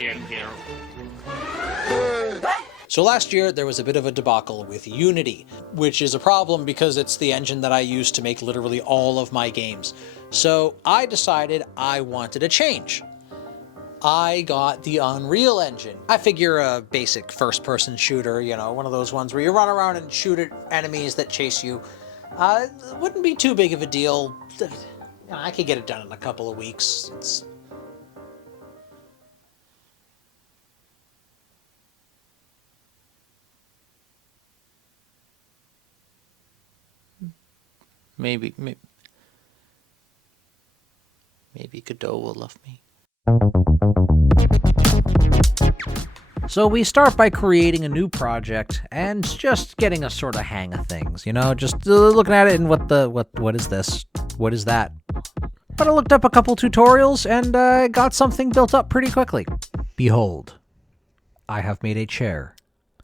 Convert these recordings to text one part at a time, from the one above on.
in here. So last year, there was a bit of a debacle with Unity, which is a problem because it's the engine that I use to make literally all of my games. So I decided I wanted a change. I got the Unreal Engine. I figure a basic first-person shooter, you know, one of those ones where you run around and shoot at enemies that chase you, wouldn't be too big of a deal. You know, I could get it done in a couple of weeks. It's... Maybe Godot will love me. So we start by creating a new project and just getting a sort of hang of things, you know, just looking at it and what is this? What is that? But I looked up a couple tutorials and got something built up pretty quickly. Behold, I have made a chair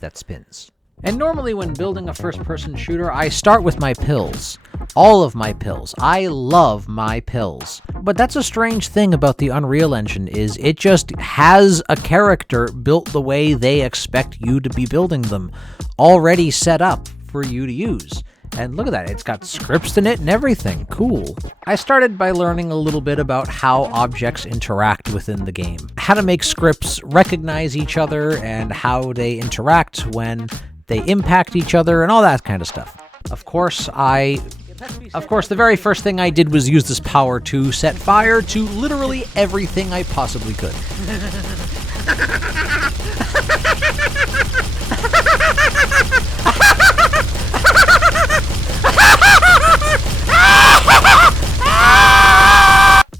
that spins. And normally when building a first-person shooter, I start with my pills. All of my pills. I love my pills. But that's a strange thing about the Unreal Engine is it just has a character built the way they expect you to be building them, already set up for you to use. And look at that, it's got scripts in it and everything. Cool. I started by learning a little bit about how objects interact within the game, how to make scripts recognize each other and how they interact when they impact each other and all that kind of stuff. Of course, the very first thing I did was use this power to set fire to literally everything I possibly could.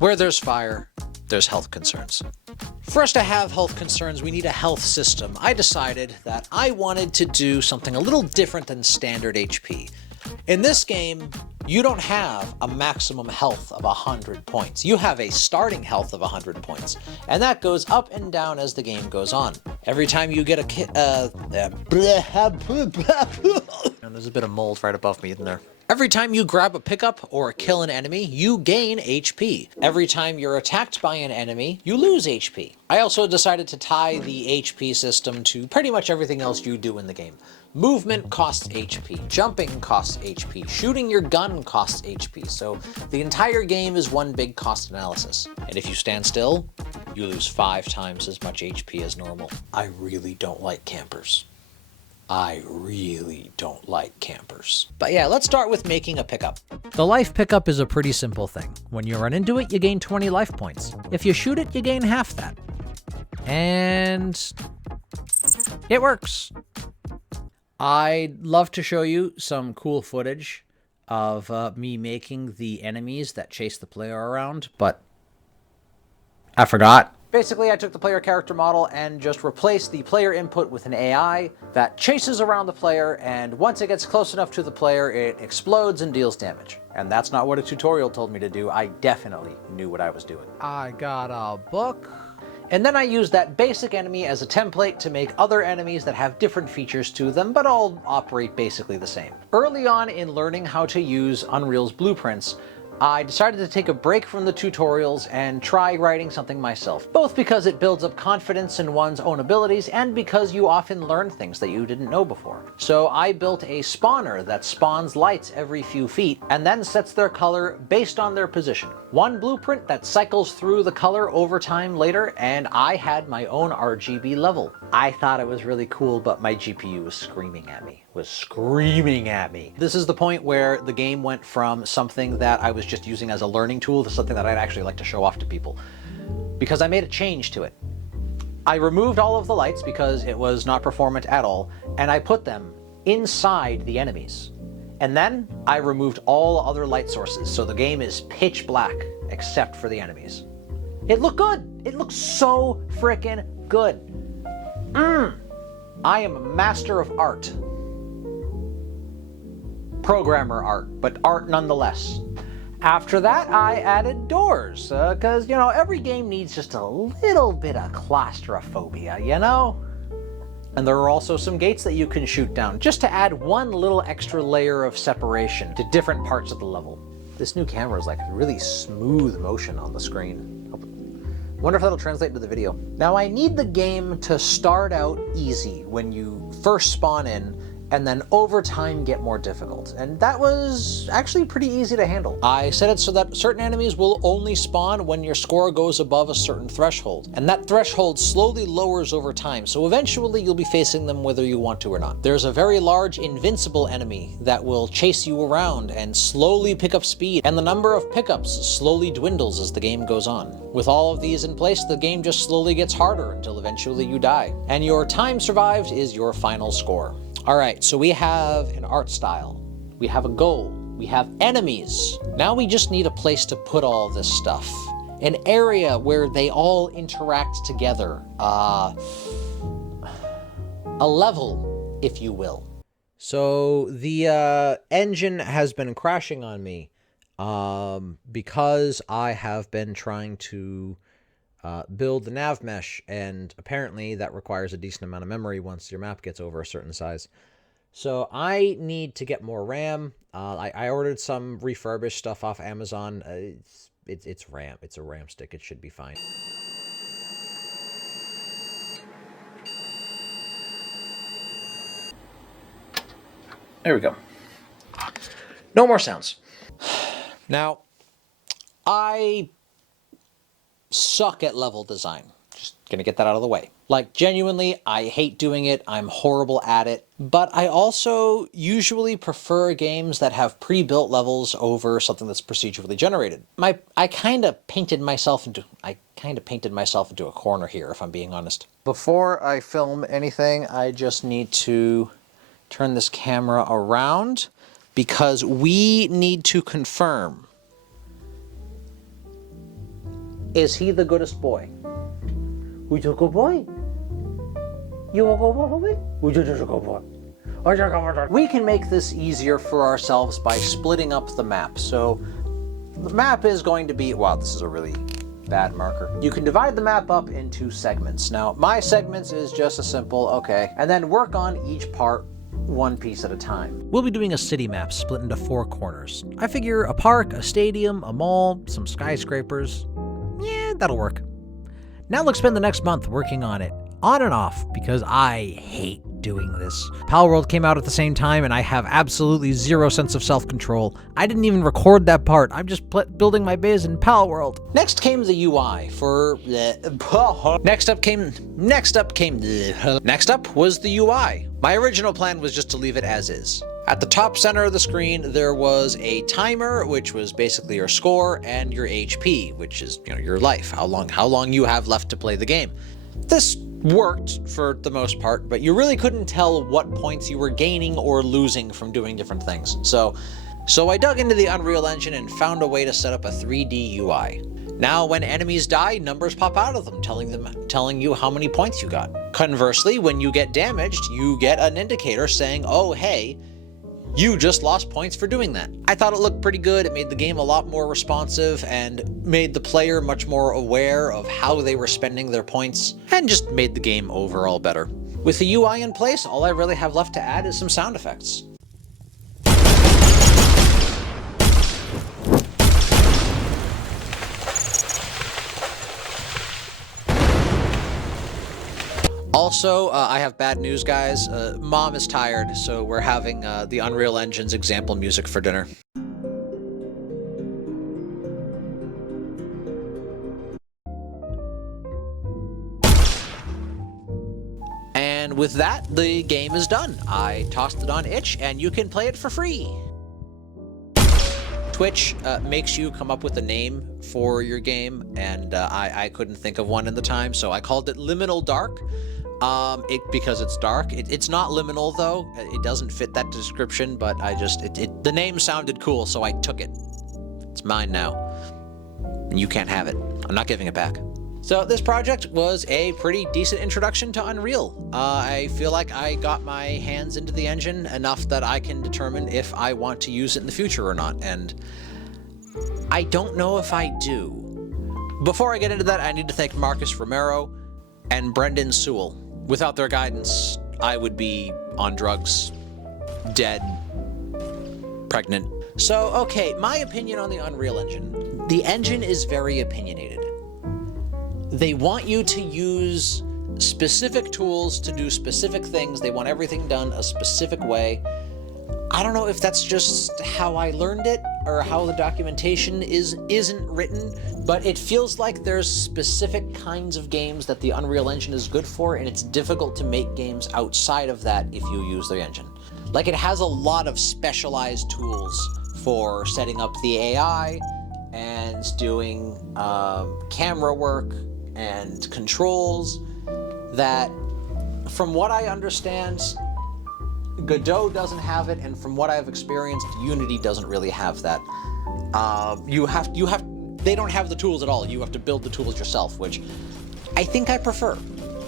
Where there's fire, there's health concerns. For us to have health concerns, we need a health system. I decided that I wanted to do something a little different than standard HP. In this game, you don't have a maximum health of 100 points. You have a starting health of 100 points, and that goes up and down as the game goes on. Every time you get there's a bit of mold right above me, isn't there? Every time you grab a pickup or kill an enemy, you gain HP. Every time you're attacked by an enemy, you lose HP. I also decided to tie the HP system to pretty much everything else you do in the game. Movement costs HP, jumping costs HP, shooting your gun costs HP, so the entire game is one big cost analysis. And if you stand still, you lose 5 times as much HP as normal. I really don't like campers. I really don't like campers. But yeah, let's start with making a pickup. The life pickup is a pretty simple thing. When you run into it, you gain 20 life points. If you shoot it, you gain half that. And it works. I'd love to show you some cool footage of me making the enemies that chase the player around, but I forgot. Basically, I took the player character model and just replaced the player input with an AI that chases around the player, and once it gets close enough to the player, it explodes and deals damage. And that's not what a tutorial told me to do. I definitely knew what I was doing. I got a book. And then I used that basic enemy as a template to make other enemies that have different features to them, but all operate basically the same. Early on in learning how to use Unreal's blueprints, I decided to take a break from the tutorials and try writing something myself, both because it builds up confidence in one's own abilities and because you often learn things that you didn't know before. So I built a spawner that spawns lights every few feet and then sets their color based on their position. One blueprint that cycles through the color over time later, and I had my own RGB level. I thought it was really cool, but my GPU was screaming at me. This is the point where the game went from something that I was just using as a learning tool to something that I'd actually like to show off to people, because I made a change to it. I removed all of the lights because it was not performant at all, and I put them inside the enemies. And then I removed all other light sources, so the game is pitch black except for the enemies. It looked good. It looks so frickin' good. I am a master of art. Programmer art, but art nonetheless. After that, I added doors, because, you know, every game needs just a little bit of claustrophobia, you know? And there are also some gates that you can shoot down, just to add one little extra layer of separation to different parts of the level. This new camera is like really smooth motion on the screen. Wonder if that'll translate into the video. Now I need the game to start out easy when you first spawn in, and then over time get more difficult. And that was actually pretty easy to handle. I set it so that certain enemies will only spawn when your score goes above a certain threshold. And that threshold slowly lowers over time, so eventually you'll be facing them whether you want to or not. There's a very large invincible enemy that will chase you around and slowly pick up speed, and the number of pickups slowly dwindles as the game goes on. With all of these in place, the game just slowly gets harder until eventually you die. And your time survived is your final score. All right, so we have an art style, we have a goal, we have enemies. Now we just need a place to put all this stuff. An area where they all interact together. A level, if you will. So the engine has been crashing on me because I have been trying to build the nav mesh, and apparently that requires a decent amount of memory once your map gets over a certain size. So I need to get more RAM. I ordered some refurbished stuff off Amazon. It's RAM. It's a RAM stick. It should be fine. There we go. No more sounds. Now, I suck at level design. Just gonna get that out of the way. Like, genuinely, I hate doing it. I'm horrible at it. But I also usually prefer games that have pre-built levels over something that's procedurally generated. I kind of painted myself into a corner here, if I'm being honest. Before I film anything, I just need to turn this camera around because we need to confirm. Is he the goodest boy? Who's a good boy? You a good boy? Who's a good boy? We can make this easier for ourselves by splitting up the map. So the map is going to be, wow, this is a really bad marker. You can divide the map up into segments. Now, my segments is just a simple, okay, and then work on each part one piece at a time. We'll be doing a city map split into 4 corners. I figure a park, a stadium, a mall, some skyscrapers. Yeah, that'll work. Now let's spend the next month working on it, on and off, because I hate doing this. Palworld came out at the same time, and I have absolutely zero sense of self-control. I didn't even record that part. I'm just building my biz in Palworld. Next came the UI for Next up was the UI. My original plan was just to leave it as is. At the top center of the screen, there was a timer, which was basically your score, and your HP, which is, your life, how long you have left to play the game. This worked for the most part, but you really couldn't tell what points you were gaining or losing from doing different things. So I dug into the Unreal Engine and found a way to set up a 3D UI. Now, when enemies die, numbers pop out of them, telling you how many points you got. Conversely, when you get damaged, you get an indicator saying, oh, hey, you just lost points for doing that. I thought it looked pretty good. It made the game a lot more responsive and made the player much more aware of how they were spending their points, and just made the game overall better. With the UI in place, all I really have left to add is some sound effects. Also, I have bad news, guys. Mom is tired, so we're having the Unreal Engine's example music for dinner. And with that, the game is done. I tossed it on itch, and you can play it for free. Twitch makes you come up with a name for your game, and I couldn't think of one in the time, so I called it Liminal Dark. Because it's dark. It's not liminal though. It doesn't fit that description, but the name sounded cool, so I took it. It's mine now. And you can't have it. I'm not giving it back. So this project was a pretty decent introduction to Unreal. I feel like I got my hands into the engine enough that I can determine if I want to use it in the future or not, and I don't know if I do. Before I get into that, I need to thank Marcus Romero and Brendan Sewell. Without their guidance, I would be on drugs, dead, pregnant. So, okay, my opinion on the Unreal Engine. The engine is very opinionated. they want you to use specific tools to do specific things. They want everything done a specific way. I don't know if that's just how I learned it or how the documentation isn't written, but it feels like there's specific kinds of games that the Unreal Engine is good for, and it's difficult to make games outside of that if you use the engine. Like, it has a lot of specialized tools for setting up the AI and doing camera work and controls that, from what I understand, Godot doesn't have it, and from what I've experienced, Unity doesn't really have that. They don't have the tools at all. You have to build the tools yourself, which I think I prefer.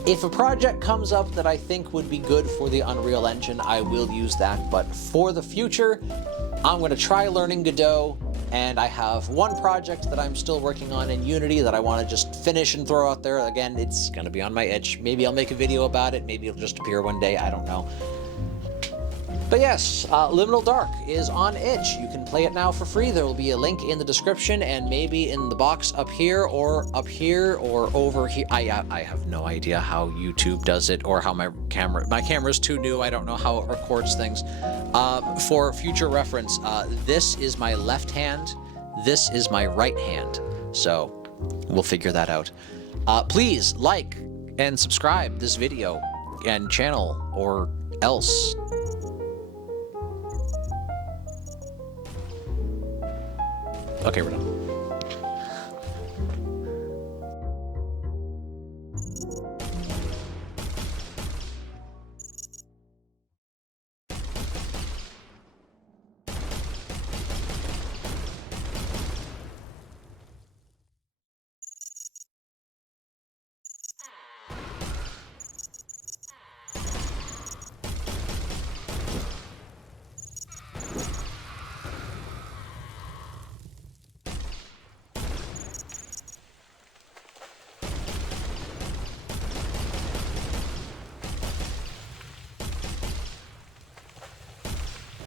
If a project comes up that I think would be good for the Unreal Engine, I will use that, but for the future, I'm going to try learning Godot, and I have one project that I'm still working on in Unity that I want to just finish and throw out there. Again, it's going to be on my itch. Maybe I'll make a video about it. Maybe it'll just appear one day. I don't know. But yes, Liminal Dark is on itch. You can play it now for free. There will be a link in the description and maybe in the box up here or over here. I have no idea how YouTube does it or how my camera's too new. I don't know how it records things. For future reference, this is my left hand. This is my right hand. So we'll figure that out. Please like and subscribe this video and channel, or else. Okay, we're done.